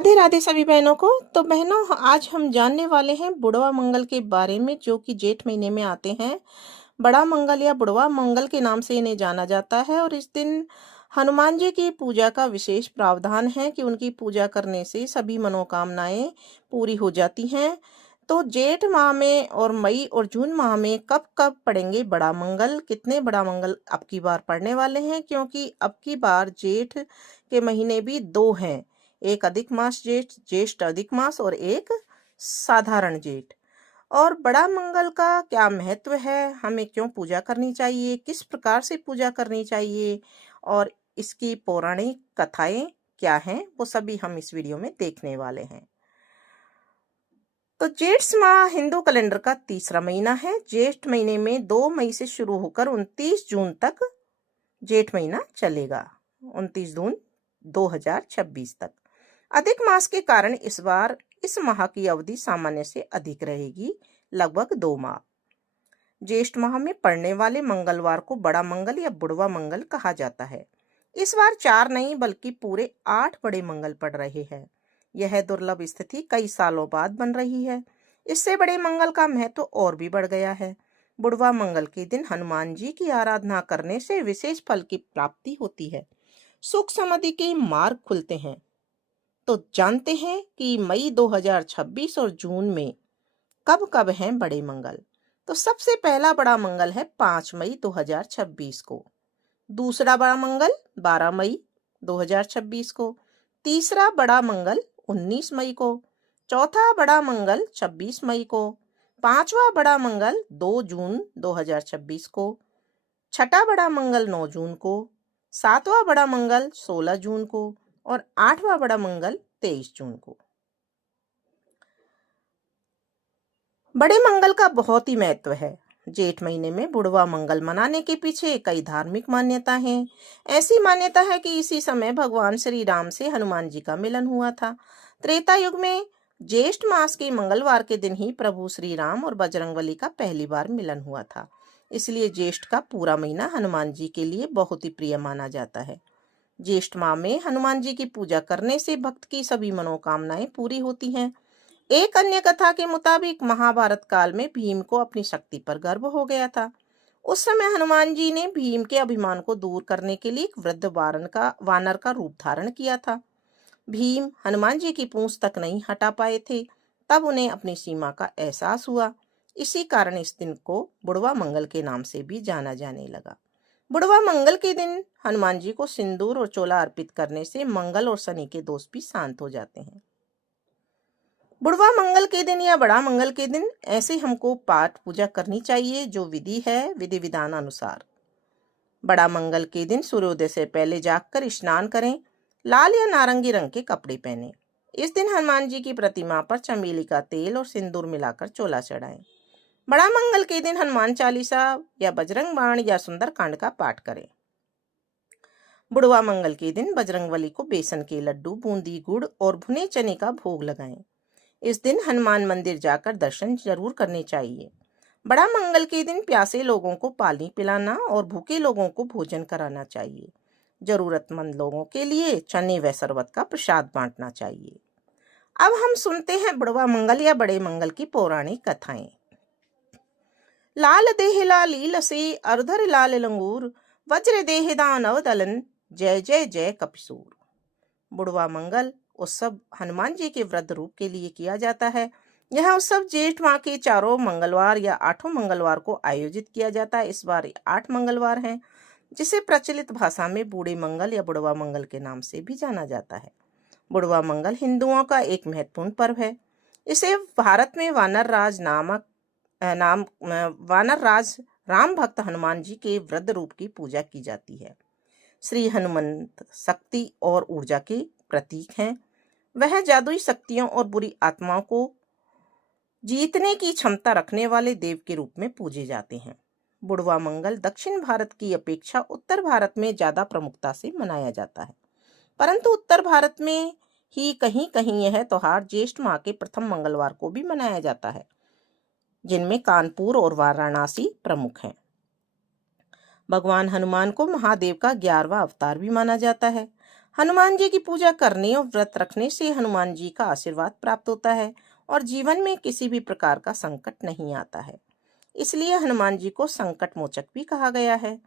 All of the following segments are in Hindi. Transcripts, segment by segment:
राधे राधे सभी बहनों को। तो बहनों, आज हम जानने वाले हैं बुढ़वा मंगल के बारे में, जो कि जेठ महीने में आते हैं। बड़ा मंगल या बुढ़वा मंगल के नाम से इन्हें जाना जाता है और इस दिन हनुमान जी की पूजा का विशेष प्रावधान है कि उनकी पूजा करने से सभी मनोकामनाएं पूरी हो जाती हैं। तो जेठ माह में और मई और जून माह में कब कब पड़ेंगे बड़ा मंगल, कितने बड़ा मंगल अब की बार पड़ने वाले हैं, क्योंकि अब की बार जेठ के महीने भी दो हैं। एक अधिक मास जेठ, ज्येष्ठ अधिक मास, और एक साधारण जेठ। और बड़ा मंगल का क्या महत्व है, हमें क्यों पूजा करनी चाहिए, किस प्रकार से पूजा करनी चाहिए, और इसकी पौराणिक कथाएं क्या हैं, वो सभी हम इस वीडियो में देखने वाले हैं। तो जेठ माह हिंदू कैलेंडर का तीसरा महीना है। जेठ महीने में 2 मई से शुरू होकर 29 जून तक जेठ महीना चलेगा। 29 जून 2026 तक। अधिक मास के कारण इस बार इस माह की अवधि सामान्य से अधिक रहेगी, लगभग 2 माह। ज्येष्ठ माह में पड़ने वाले मंगलवार को बड़ा मंगल या बुढ़वा मंगल कहा जाता है। इस बार 4 नहीं बल्कि पूरे 8 बड़े मंगल पड़ रहे हैं। यह दुर्लभ स्थिति कई सालों बाद बन रही है। इससे बड़े मंगल का महत्व और भी बढ़ गया है। बुढ़वा मंगल के दिन हनुमान जी की आराधना करने से विशेष फल की प्राप्ति होती है। सुख समृद्धि के मार्ग खुलते हैं। तो जानते हैं कि मई 2026 और जून में कब कब हैं बड़े मंगल। तो सबसे पहला बड़ा मंगल है 5 मई 2026 को। दूसरा बड़ा मंगल 12 मई 2026 को। तीसरा बड़ा मंगल 19 मई को। चौथा बड़ा मंगल 26 मई को। पांचवा बड़ा मंगल 2 जून 2026 को। छठा बड़ा मंगल 9 जून को। सातवां बड़ा मंगल 16 जून को। और आठवां बड़ा मंगल 23 जून को। बड़े मंगल का बहुत ही महत्व है। जेठ महीने में बुढ़वा मंगल मनाने के पीछे कई धार्मिक मान्यता हैं। ऐसी मान्यता है कि इसी समय भगवान श्री राम से हनुमान जी का मिलन हुआ था। त्रेता युग में ज्येष्ठ मास के मंगलवार के दिन ही प्रभु श्री राम और बजरंगबली का पहली बार मिलन हुआ था। इसलिए ज्येष्ठ का पूरा महीना हनुमान जी के लिए बहुत ही प्रिय माना जाता है। ज्येष्ठ माह में हनुमान जी की पूजा करने से भक्त की सभी मनोकामनाएं पूरी होती हैं। एक अन्य कथा के मुताबिक महाभारत काल में भीम को अपनी शक्ति पर गर्व हो गया था। उस समय हनुमान जी ने भीम के अभिमान को दूर करने के लिए एक वृद्ध वानर का रूप धारण किया था। भीम हनुमान जी की पूंछ तक नहीं हटा पाए थे। तब उन्हें अपनी सीमा का एहसास हुआ। इसी कारण इस दिन को बुढ़वा मंगल के नाम से भी जाना जाने लगा। बुढ़वा मंगल के दिन हनुमान जी को सिंदूर और चोला अर्पित करने से मंगल और शनि के दोष भी शांत हो जाते हैं। बुढ़वा मंगल के दिन या बड़ा मंगल के दिन ऐसे हमको पाठ पूजा करनी चाहिए, जो विधि है, विधि विधान अनुसार। बड़ा मंगल के दिन सूर्योदय से पहले जागकर स्नान करें। लाल या नारंगी रंग के कपड़े पहने। इस दिन हनुमान जी की प्रतिमा पर चमेली का तेल और सिंदूर मिलाकर चोला चढ़ाएं। बड़ा मंगल के दिन हनुमान चालीसा या बजरंग बाण या सुंदरकांड का पाठ करें। बुढ़वा मंगल के दिन बजरंगबली को बेसन के लड्डू, बूंदी, गुड़ और भुने चने का भोग लगाएं। इस दिन हनुमान मंदिर जाकर दर्शन जरूर करने चाहिए। बड़ा मंगल के दिन प्यासे लोगों को पानी पिलाना और भूखे लोगों को भोजन कराना चाहिए। जरूरतमंद लोगों के लिए चने व शरबत का प्रसाद बांटना चाहिए। अब हम सुनते हैं बुढ़वा मंगल या बड़े मंगल की पौराणिक कथाएं। लाल देह लाली लसी अर्धर लाल लंगूर, वज्र देह दानव दलन, जय जय जय कपिसूर। बुढ़वा मंगल उत्सव हनुमान जी के वृद्ध रूप के लिए किया जाता है। यह उत्सव जेठ माह के चारों मंगलवार या 8 मंगलवार को आयोजित किया जाता है। इस बार 8 मंगलवार हैं, जिसे प्रचलित भाषा में बूढ़े मंगल या बुढ़वा मंगल के नाम से भी जाना जाता है। बुढ़वा मंगल हिंदुओं का एक महत्वपूर्ण पर्व है। इसे भारत में वानर राज राम भक्त हनुमान जी के वृद्ध रूप की पूजा की जाती है। श्री हनुमंत शक्ति और ऊर्जा के प्रतीक हैं। वह जादुई शक्तियों और बुरी आत्माओं को जीतने की क्षमता रखने वाले देव के रूप में पूजे जाते हैं। बुढ़वा मंगल दक्षिण भारत की अपेक्षा उत्तर भारत में ज्यादा प्रमुखता से मनाया जाता है, परंतु उत्तर भारत में ही कहीं कहीं यह त्योहार ज्येष्ठ माह के प्रथम मंगलवार को भी मनाया जाता है, जिनमें कानपुर और वाराणसी प्रमुख हैं। भगवान हनुमान को महादेव का 11वां अवतार भी माना जाता है। हनुमान जी की पूजा करने और व्रत रखने से हनुमान जी का आशीर्वाद प्राप्त होता है और जीवन में किसी भी प्रकार का संकट नहीं आता है। इसलिए हनुमान जी को संकट मोचक भी कहा गया है।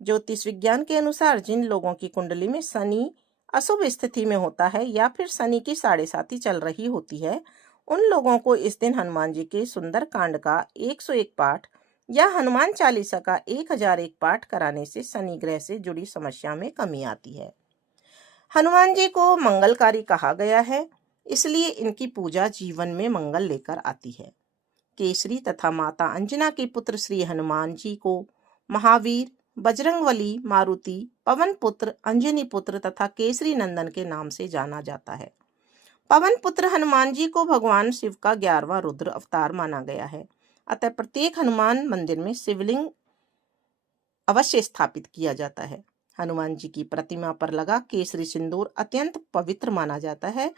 ज्योतिष विज्ञान के अनुसार जिन लोगों की कुंडली में शनि अशुभ स्थिति में होता है या फिर शनि की साढ़े साती चल रही होती है, उन लोगों को इस दिन हनुमान जी के सुंदर कांड का 101 पाठ या हनुमान चालीसा का 1001 पाठ कराने से शनि ग्रह से जुड़ी समस्या में कमी आती है। हनुमान जी को मंगलकारी कहा गया है, इसलिए इनकी पूजा जीवन में मंगल लेकर आती है। केसरी तथा माता अंजना के पुत्र श्री हनुमान जी को महावीर, बजरंगबली, मारुति, पवन पुत्र, अंजनी पुत्र तथा केसरी नंदन के नाम से जाना जाता है। पवन पुत्र हनुमान जी को भगवान शिव का 11वां रुद्र अवतार माना गया है। अतः प्रत्येक हनुमान मंदिर में शिवलिंग अवश्य स्थापित किया जाता है। हनुमान जी की प्रतिमा पर लगा केसरी सिंदूर अत्यंत पवित्र माना जाता है,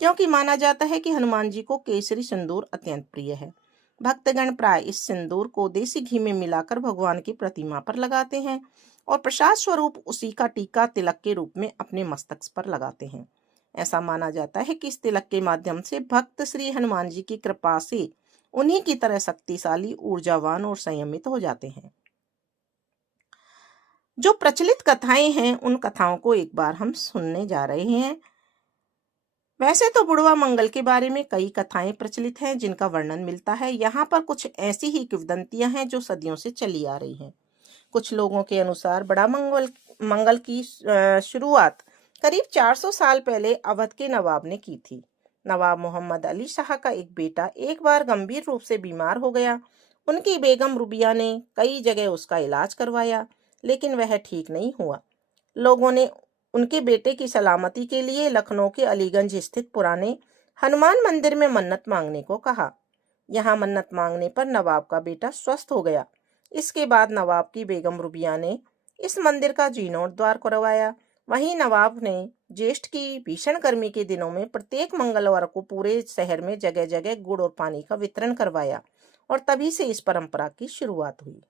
क्योंकि माना जाता है कि हनुमान जी को केसरी सिंदूर अत्यंत प्रिय है। भक्तगण प्राय इस सिंदूर को देसी घी में मिलाकर भगवान की प्रतिमा पर लगाते हैं और प्रसाद स्वरूप उसी का टीका तिलक के रूप में अपने मस्तक पर लगाते हैं। ऐसा माना जाता है कि इस तिलक के माध्यम से भक्त श्री हनुमान जी की कृपा से उन्हीं की तरह शक्तिशाली, ऊर्जावान और संयमित हो जाते हैं। जो प्रचलित कथाएं हैं, उन कथाओं को एक बार हम सुनने जा रहे हैं। वैसे तो बुढ़वा मंगल के बारे में कई कथाएं प्रचलित हैं जिनका वर्णन मिलता है। यहाँ पर कुछ ऐसी ही किंवदंतियां हैं जो सदियों से चली आ रही हैं। कुछ लोगों के अनुसार बड़ा मंगल की शुरुआत करीब 400 साल पहले अवध के नवाब ने की थी। नवाब मोहम्मद अली शाह का एक बेटा एक बार गंभीर रूप से बीमार हो गया। उनकी बेगम रुबिया ने कई जगह उसका इलाज करवाया, लेकिन वह ठीक नहीं हुआ। लोगों ने उनके बेटे की सलामती के लिए लखनऊ के अलीगंज स्थित पुराने हनुमान मंदिर में मन्नत मांगने को कहा। यहाँ मन्नत मांगने पर नवाब का बेटा स्वस्थ हो गया। इसके बाद नवाब की बेगम रुबिया ने इस मंदिर का जीर्णोद्धार करवाया। वहीं नवाब ने ज्येष्ठ की भीषण गर्मी के दिनों में प्रत्येक मंगलवार को पूरे शहर में जगह जगह गुड़ और पानी का वितरण करवाया और तभी से इस परंपरा की शुरुआत हुई।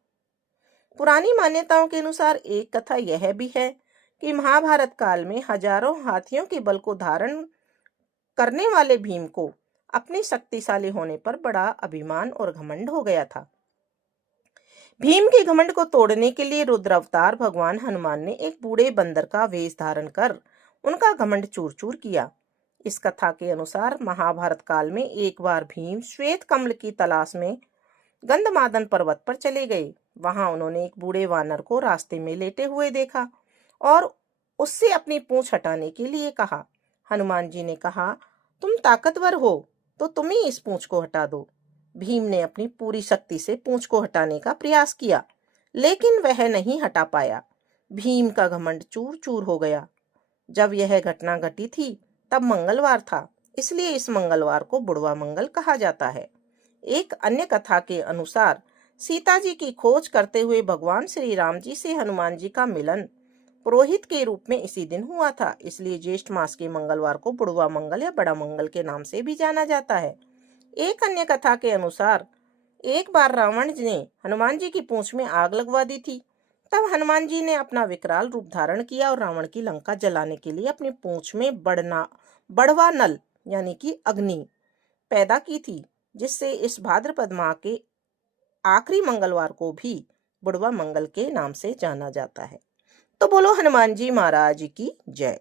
पुरानी मान्यताओं के अनुसार एक कथा यह भी है कि महाभारत काल में हजारों हाथियों के बल को धारण करने वाले भीम को अपने शक्तिशाली होने पर बड़ा अभिमान और घमंड हो गया था। भीम के घमंड को तोड़ने के लिए रुद्र अवतार भगवान हनुमान ने एक बूढ़े बंदर का वेश धारण कर उनका घमंड चूर चूर किया। इस कथा के अनुसार महाभारत काल में एक बार भीम श्वेत कमल की तलाश में गंधमादन पर्वत पर चले गए। वहां उन्होंने एक बूढ़े वानर को रास्ते में लेटे हुए देखा और उससे अपनी पूंछ हटाने के लिए कहा। हनुमान जी ने कहा, तुम ताकतवर हो तो तुम ही इस पूंछ को हटा दो। भीम ने अपनी पूरी शक्ति से पूंछ को हटाने का प्रयास किया, लेकिन वह नहीं हटा पाया। भीम का घमंड चूर चूर हो गया। जब यह घटना घटी थी तब मंगलवार था, इसलिए इस मंगलवार को बुढ़वा मंगल कहा जाता है। एक अन्य कथा के अनुसार सीता जी की खोज करते हुए भगवान श्री राम जी से हनुमान जी का मिलन पुरोहित के रूप में इसी दिन हुआ था। इसलिए ज्येष्ठ मास के मंगलवार को बुढ़वा मंगल या बड़ा मंगल के नाम से भी जाना जाता है। एक अन्य कथा के अनुसार एक बार रावण ने हनुमान जी की पूंछ में आग लगवा दी थी। तब हनुमान जी ने अपना विकराल रूप धारण किया और रावण की लंका जलाने के लिए अपनी पूंछ में बढ़वा नल यानी कि अग्नि पैदा की थी, जिससे इस भाद्रपद माह के आखिरी मंगलवार को भी बुढ़वा मंगल के नाम से जाना जाता है। तो बोलो हनुमान जी महाराज की जय।